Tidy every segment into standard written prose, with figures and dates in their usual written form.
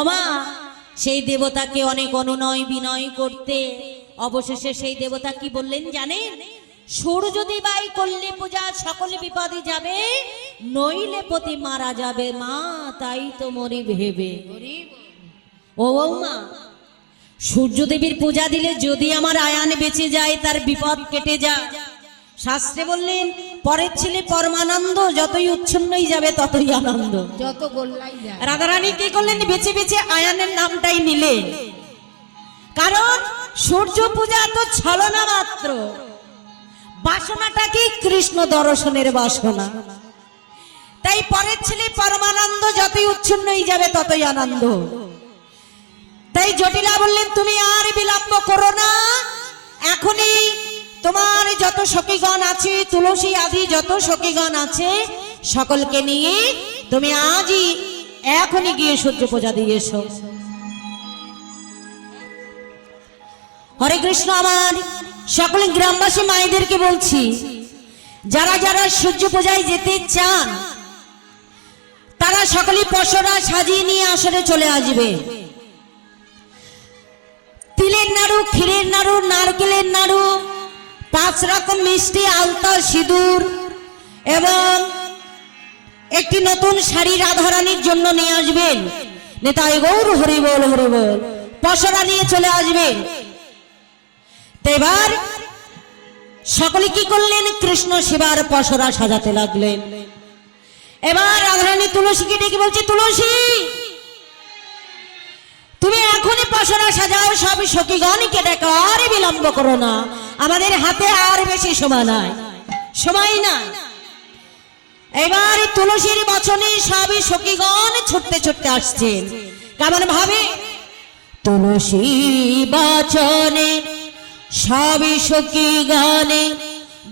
ওমা সেই দেবতাকে অনেক অনুনয় বিনয় করতে অবশেষে সেই দেবতা কি বললেন জানেন? সুর যদি বাই করলে পূজা সকলে বিপদে যাবে, নইলে পতি মারা যাবে মা, তাই তো মরি ভেবে। ও মা, সূর্যদেবীর পূজা দিলে যদি আমার আয়ান বেঁচে যায়, তার বিপদ কেটে যায়। শাস্ত্রে বললেন পরের ছেলে পরমানন্দ, যতই উচ্ছন্নই যাবে ততই আনন্দ। যত গোল্লাই যায়। রাধারানী কি করলেন? বেছে বেছে আয়ানের নামটাই নিলেন, কারণ সূর্য পূজা তো ছলনা মাত্র। বাসনাটা কি? কৃষ্ণ দর্শনের বাসনা। তাই পরের ছেলে পরমানন্দ, যতই উচ্ছন্নই যাবে ততই আনন্দ। তাই জটিলা বললেন তুমি আর বিলম্ব করো না, এখনই তোমার যত সখীগণ আছে, তুলসী আদি যত সখীগণ আছে, সকলকে নিয়ে তুমি আজই এখনই গিয়ে সূর্য পূজা দিয়ে এসো। হরে কৃষ্ণ। আমার সকল গ্রামবাসী মায়েদেরকে বলছি, যারা যারা সূর্য পূজায় যেতে চান তারা সকলে পসরা সাজিয়ে নিয়ে আসরে চলে আসবে। তিলের নাড়ু, ক্ষীরের নাড়ু, নারকেলের নাড়ু, 5 রকম মিষ্টি, আলতা, সিঁদুর এবং একটি নতুন শাড়ি রাধারানীর জন্য নিয়ে আসবেন। নেতাই গৌর হরি বল হরি বল। পসরা নিয়ে চলে আসবেন। এবার সকলে কি করলেন? কৃষ্ণ সেবার পসরা সাজাতে লাগলেন। এবার রাধারানী তুলসীকে ডেকে বলছে, তুলসী তুমি এখনই পসরা সাজাও, সব সখীগণকে ডেকে, আর বিলম্ব করো না, আমাদের হাতে আর বেশি সময় নাই, সময় নাই। এবার তুলসীর বচনে সবই সখীগণ ছুটতে ছুটতে আসছেন। কেমন ভাবে? তুলসী বচনে সবই সখীগণে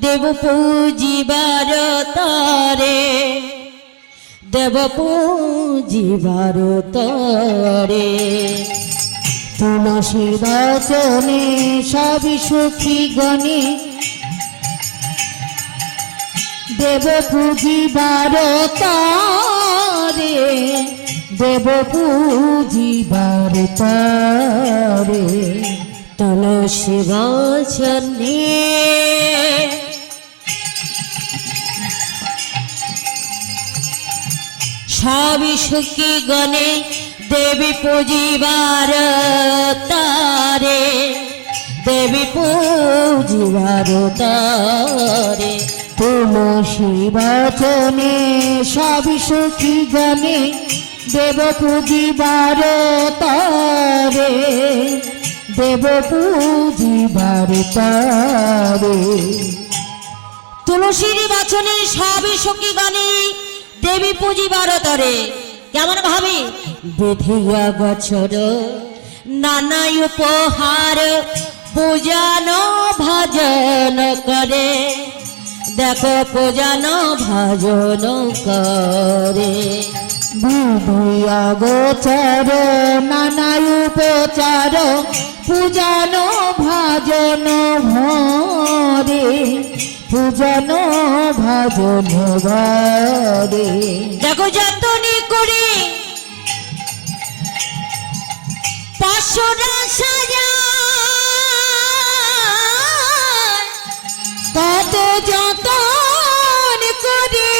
দেব পূজিবার তরে, দেব পূজিবার তরে। তুলসী বচনে সবই সখীগণে দেব পূজিবার তরে, দেব পূজিবার তরে। তুলসী বচনে সবই সখীগণে দেবী পূজিবার তরে, দেবী পূজিবার তরে। তুলসী বচনে সবই সখীগণে দেব পূজিবার তরে, দেব পূজিবার তরে। তুলসীর বচনে সবই সখীগণে দেবী পূজিবার তরে। কেমন ভাবে? বিধিয়া বছর নানা উপহার পূজন ভজন করে, দেখো পূজন ভজন করে। বিধিয়া গোচর নানা উপচার পূজন ভজন ভরে, পূজন ভজন ভরে। দেখো যতনি করে পসরা সাজা, কত যতন করে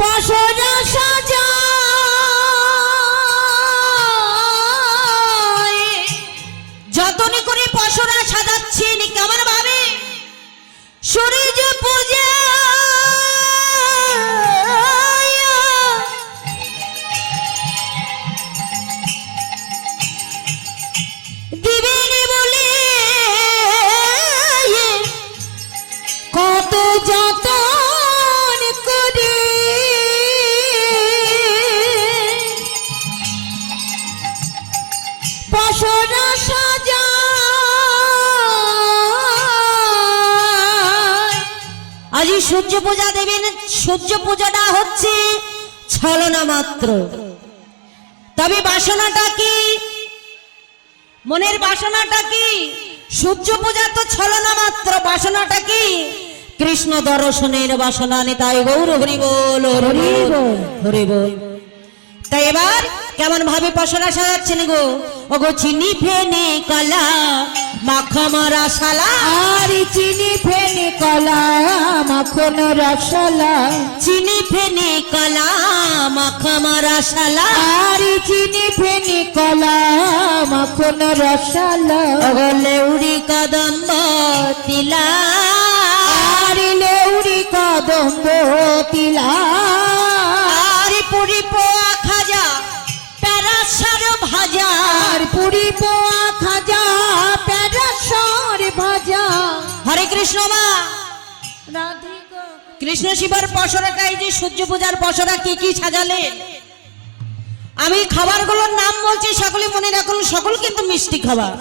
পসরা সাজা, যতনি করে পসরা সাজাচ্ছেন। কেমন ভাবে? সূর্য পূজা দিবেন বলে কত যতন করে পসরা সাজা। আজ সূর্য পূজা দেবেন। সূর্য পূজাটা হচ্ছে ছলনা মাত্র, তবে বাসনাটা কি? মনের বাসনাটা কি? সূর্য পূজা তো ছলনা মাত্র, বাসনাটা কি? কৃষ্ণ দর্শনের বাসনা নিতাই গৌর হরি বল হরি বল হরি বল। তাই এবার কেমন ভাবে পসরা সাজাচ্ছেন গো? ও গো চিনি ফেনে কলা মাখমরা শালা, আর চিনি ফেনে কলা মাখন রসলা, চিনি ফেনে কলা মাখমরা শালা, আর চিনি ফেনে কলা মাখন রসলা, ও গো লেউড়ি কদম্ব তিলা, আর লেউড়ি কদম্ব তিলা, আর পুরি পোয়া খাজা প্যারাসার ভাজা, আর পুরি পোয়া খাজা প্যারাসর ভাজা। হরে কৃষ্ণ মা। রাধিকা কৃষ্ণ শিবার পসরাটাই যে সূর্য পূজার পসরা কি কি সাজালেন, আমি খাবারগুলোর নাম বলছি, সকলে মনে রাখুন, সকল কিন্তু মিষ্টি খাবার,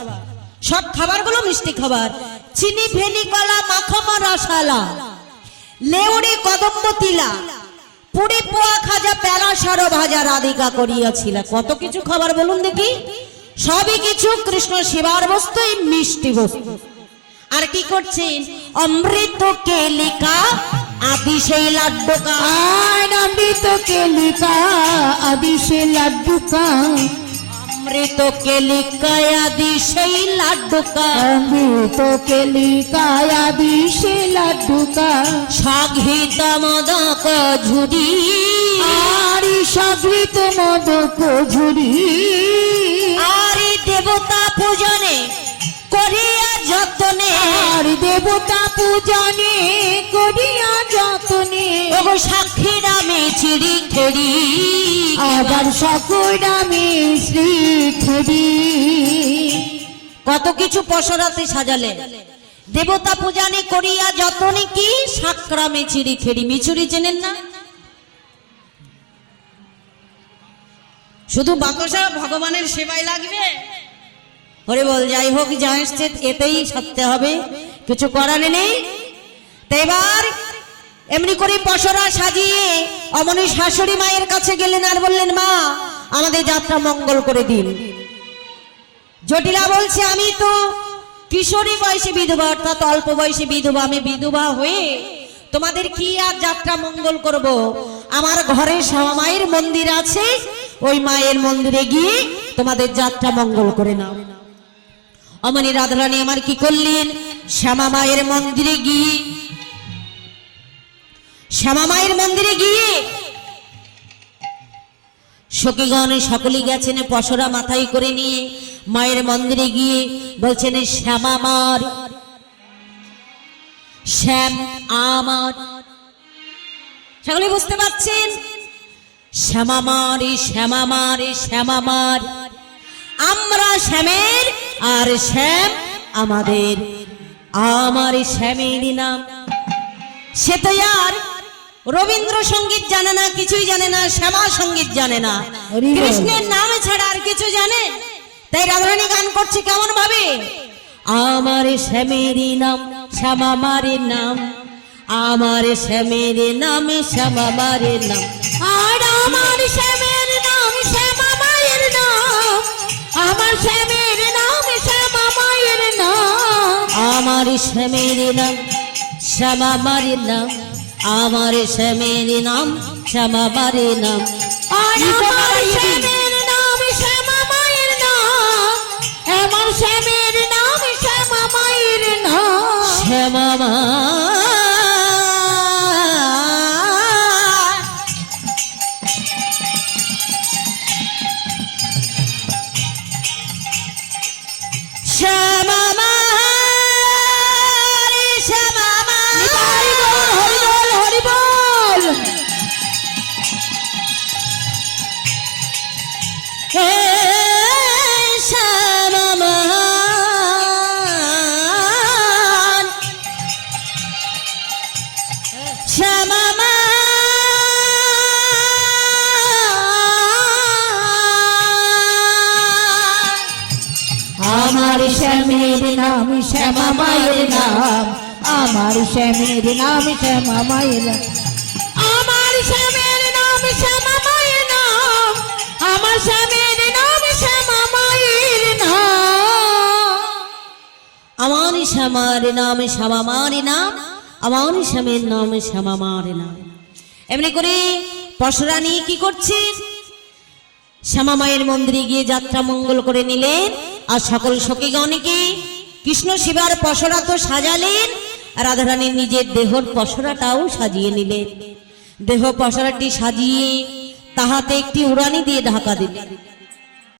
সব খাবারগুলো মিষ্টি খাবার। চিনি ফেনি কলা মাখমা রসালা, লেউড়ি কদম্ব তিলা, পুরি পোয়া খাজা প্যারা সারো ভাজা রাধিকা করিয়াছিল। কত কিছু খাবার বলুন দেখি, সবই কিছু কৃষ্ণ শিবার বস্তু, এই মিষ্টি বস্তু। আর কি করছেন? অমৃত কেলিকা আদি সেই লাড্ডুকা, আর অমৃত কেলিকা আদি সে লাড্ডুকা, অমৃত কেলিকা আদি সেই লাড্ডুকা, অমৃত কেলিকা আদি সে লাড্ডুকা, সাঘৃত মদক ঝুরি, আর সগৃত মদক ঝুরি, আর দেবতা পূজনে করিয়া যতনে, আর দেবতা পূজনে করিয়া যতনে, ওগো সাক্ষী রামে চিড়ি খেড়ি, আবার সকরামে শ্রী খেরি। কত কিছু পসরাতে সাজালে। দেবতা পূজানি করিয়া যতনে কি সাক্রামে চিড়ি খেড়ি। মিছুরি চেনেন না? শুধু বাতাসা ভগবানের সেবায় লাগবে। হরে বল, যাই হোক যা এসছে এতেই সত্যি হবে, কিছু করার নেই। তো এবার এমনি করে পসরা সাজিয়ে অমনি শাশুড়ি মায়ের কাছে গেলেন আর বললেন, মা আমাদের যাত্রা মঙ্গল করে দিন। জটিলা বলছে, আমি তো কিশোরী বয়সী বিধবা, অর্থাৎ অল্প বয়সী বিধবা, আমি বিধবা হয়ে তোমাদের কি আর যাত্রা মঙ্গল করব? আমার ঘরে শ্যামা মায়ের মন্দির আছে, ওই মায়ের মন্দিরে গিয়ে তোমাদের যাত্রা মঙ্গল করে নাও। অমনি রাধারানী আমার কি করলেন? শ্যামা মায়ের মন্দিরে গিয়ে, শ্যামা মায়ের মন্দিরে গিয়ে সখীগণ সকলে গেছেন পসরা মাথায় করে নিয়ে মায়ের মন্দিরে গিয়ে বলছেন, শ্যামা মার, শ্যাম আমার। সকলে বুঝতে পারছেন? শ্যামা মার, শ্যামা মার, শ্যামা মার, আমরা শ্যামের আর শ্যাম আমাদের, আমার শ্যামের নাম। সে তো আর রবীন্দ্রসঙ্গীত জানে না, কিছুই জানে না, শ্যামা সঙ্গীত জানে না, কৃষ্ণের নাম ছাড়া আর কিছু জানে। তাই রাধারানী গান করছে কেমন ভাবে? আমার শ্যামের নাম শ্যামা মারের নাম, আমার শ্যামের নাম শ্যামা মারের নাম, আর আমার শ্যামের নাম শ্যামা মায়ের নাম, আমার শ্যামের নাম শ্যামা মায়ের নাম, আমার শ্যামের নাম শ্যামা মারের নাম, আমার শ্যামের নাম শ্যামা মারের নাম, আর আমার শ্যামের নাম শ্যামা মায়ের নাম, আমার শ্যামের নাম শ্যামা মায়ের নাম, শ্যামা মা। শ্যামা মা, শ্যামা মা, হরি বল হরি বল। হে শ্যামা মা, শ্যামা মা, আমার শ্যামের নাম শ্যামা মায়ের নাম, আমার শ্যামের নাম শ্যামা মায়ের নাম, আমার শ্যামের নাম শ্যামা মায়ের নাম, আমার শ্যামের নাম শ্যামা মায়ের নাম, আমার শ্যামার নাম শ্যামা মার নাম, আমার স্বামীর নাম শ্যামা মার নাম। এমনি করে পশুরানী কি করছেন, শ্যামা মায়ের মন্দিরে গিয়ে যাত্রা মঙ্গল করে নিলেন। আর সকল সখীগণকে কৃষ্ণ শিবার পসরা তো সাজালেন, রাধারানীর নিজের দেহর পসরাটাও সাজিয়ে নিলেন। দেহ পসরাটি সাজিয়ে তাহাতে একটি উড়ানি দিয়ে ঢাকা দিলেন।